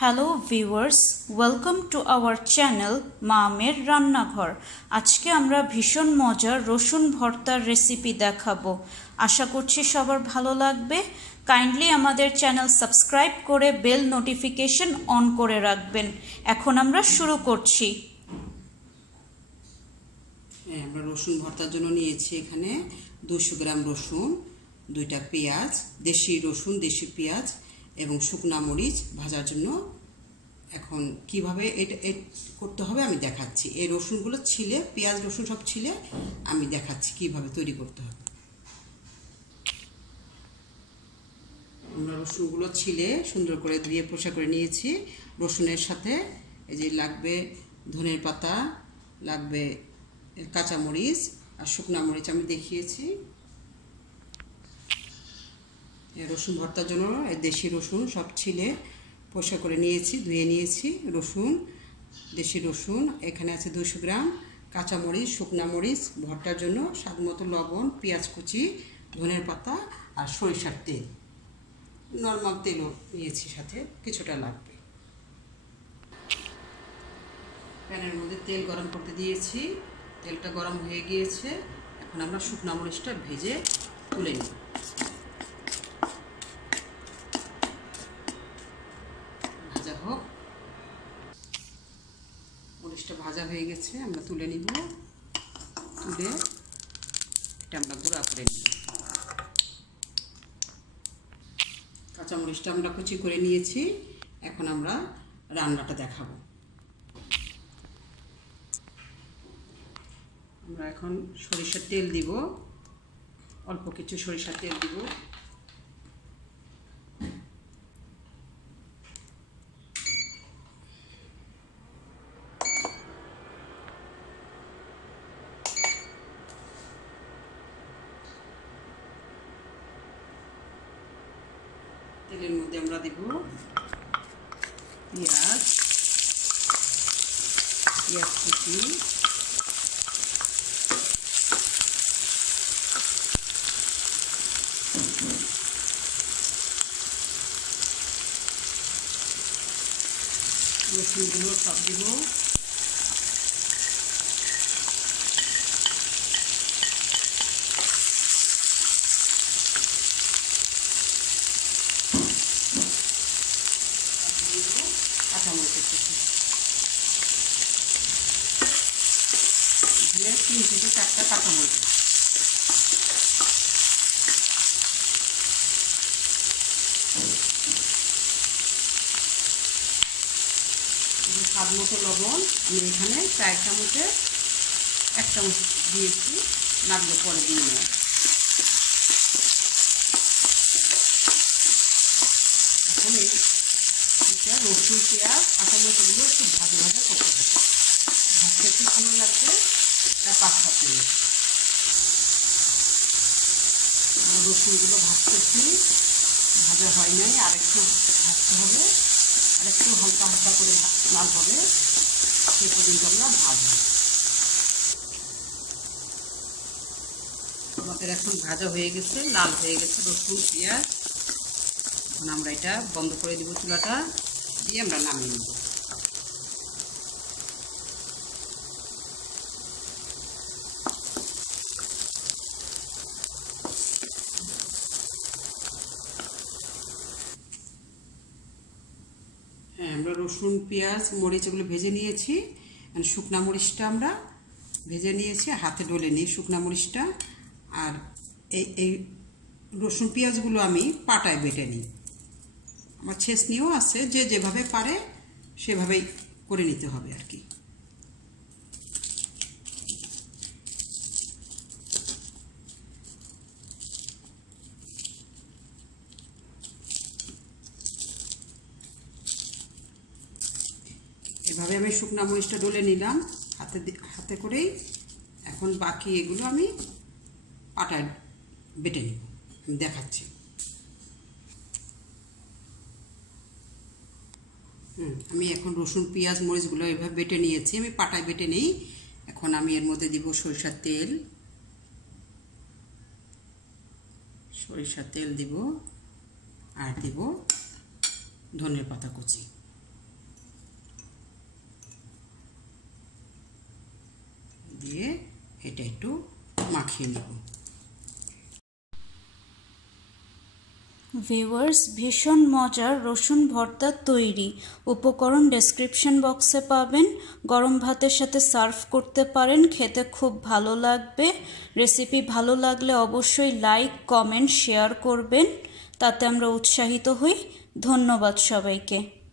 Hello viewers, welcome to our channel মামের রান্নাঘর। আজকে আমরা ভীষণ মজার রসুন ভর্তার রেসিপি দেখাবো। আশা করছি সবার ভালো লাগবে। কাইন্ডলি আমাদের চ্যানেল সাবস্ক্রাইব করে বেল নোটিফিকেশন অন করে রাখবেন। এখন আমরা শুরু করছি। আমরা রসুন ভর্তার জন্য নিয়েছি এখানে 200 গ্রাম রসুন, 2টা পেঁয়াজ, দেশি রসুন, দেশি পেঁয়াজ এবং শুকনা মরিচ ভাজার জন্য। এখন কিভাবে এটা করতে হবে আমি দেখাচ্ছি। এই রসুনগুলো ছিলে, পেঁয়াজ রসুন সব ছিলে আমি দেখাচ্ছি কিভাবে তৈরি করতে হবে। আমরা রসুনগুলো ছিলে সুন্দর করে ধুয়ে পরিষ্কার করে নিয়েছি। রসুনের সাথে এই যে লাগবে ধনের পাতা, লাগবে কাঁচামরিচ আর শুকনা মরিচ আমি দেখিয়েছি। রসুন ভর্তার জন্য দেশি রসুন সব ছিলে পরিষ্কার করে নিয়েছি, ধুয়ে নিয়েছি। রসুন, দেশি রসুন এখানে আছে 200 গ্রাম, কাঁচামরিচ, শুকনা মরিচ ভর্তার জন্য, স্বাদ মতো লবণ, পেঁয়াজ কুচি, ধনের পাতা আর সরিষার তেল। নর্মাল তেলও নিয়েছি, সাথে কিছুটা লাগবে। প্যানের মধ্যে তেল গরম করতে দিয়েছি, তেলটা গরম হয়ে গিয়েছে। এখন আমরা শুকনা মরিচটা ভেজে তুলে নিই। ভাজা হোক। মরিচটা ভাজা হয়ে গেছে, আমরা তুলে নিব। তুলে এটা আমরা গুঁড়া করে নিব। কাঁচামরিচটা আমরা কুচি করে নিয়েছি। এখন আমরা রান্নাটা দেখাবো। আমরা এখন সরিষার তেল দিব, অল্প কিছু সরিষার তেল দিব। তেলের মধ্যে আমরা দিব পেঁয়াজ, পেঁয়াজ কুচি, রসুনগুলো সব দিব। কাঁচামরিচের কুচি দিয়ে 3 থেকে 4টা কাঁচামরিচ। স্বাদ মতো লবণ আমি এখানে 4 চামচে 1 চামচ দিয়েছি, লাগলে পরে দিয়ে নেব। এখন এই রসুন, পেঁয়াজ, কাঁচামরিচগুলো একটু ভাজা ভাজা করতে হবে। ভাজতে একটু সময় লাগবে, এটা 5-7 মিনিট। রসুনগুলো ভাজতেছি, ভাজা হয় নাই, আর একটু ভাজতে হবে, আর একটু হালকা হালকা করে লাল হবে, সে পর্যন্ত আমরা ভাজবো। আমাদের এখন ভাজা হয়ে গেছে, লাল হয়ে গেছে রসুন, পেঁয়াজ। এখন আমরা এটা বন্ধ করে দিব, চুলাটা দিয়ে আমরা নামিয়ে নেব। আমরা রসুন, পেঁয়াজ, মরিচ এগুলো ভেজে নিয়েছি। শুকনা মরিচটা আমরা ভেজে নিয়েছি, হাতে ডলে নিই শুকনা মরিচটা। আর এই রসুন পেঁয়াজগুলো আমি পাটায় বেটে নিই। আমার ছেঁচনিও আছে, যে যেভাবে পারে সেভাবেই করে নিতে হবে আর কি। এভাবে আমি শুকনা মরিচটা ডলে নিলাম হাতে করেই। এখন বাকি এগুলো আমি পাটায় বেটে নিব, আমি দেখাচ্ছি। আমি এখন রসুন, পেঁয়াজ, মরিচগুলো এভাবে বেটে নিয়েছি, আমি পাটায় বেটে নিই। এখন আমি এর মধ্যে দিব সরিষার তেল দিব, আর দিব ধনের পাতা কুচি। এটা একটু মাখিয়ে নেব। ভিউয়ার্স, ভীষণ মজার রসুন ভর্তা তৈরি। উপকরণ ডেসক্রিপশন বক্সে পাবেন। গরম ভাতের সাথে সার্ভ করতে পারেন, খেতে খুব ভালো লাগবে। রেসিপি ভালো লাগলে অবশ্যই লাইক, কমেন্ট, শেয়ার করবেন, তাতে আমরা উৎসাহিত হই। ধন্যবাদ সবাইকে।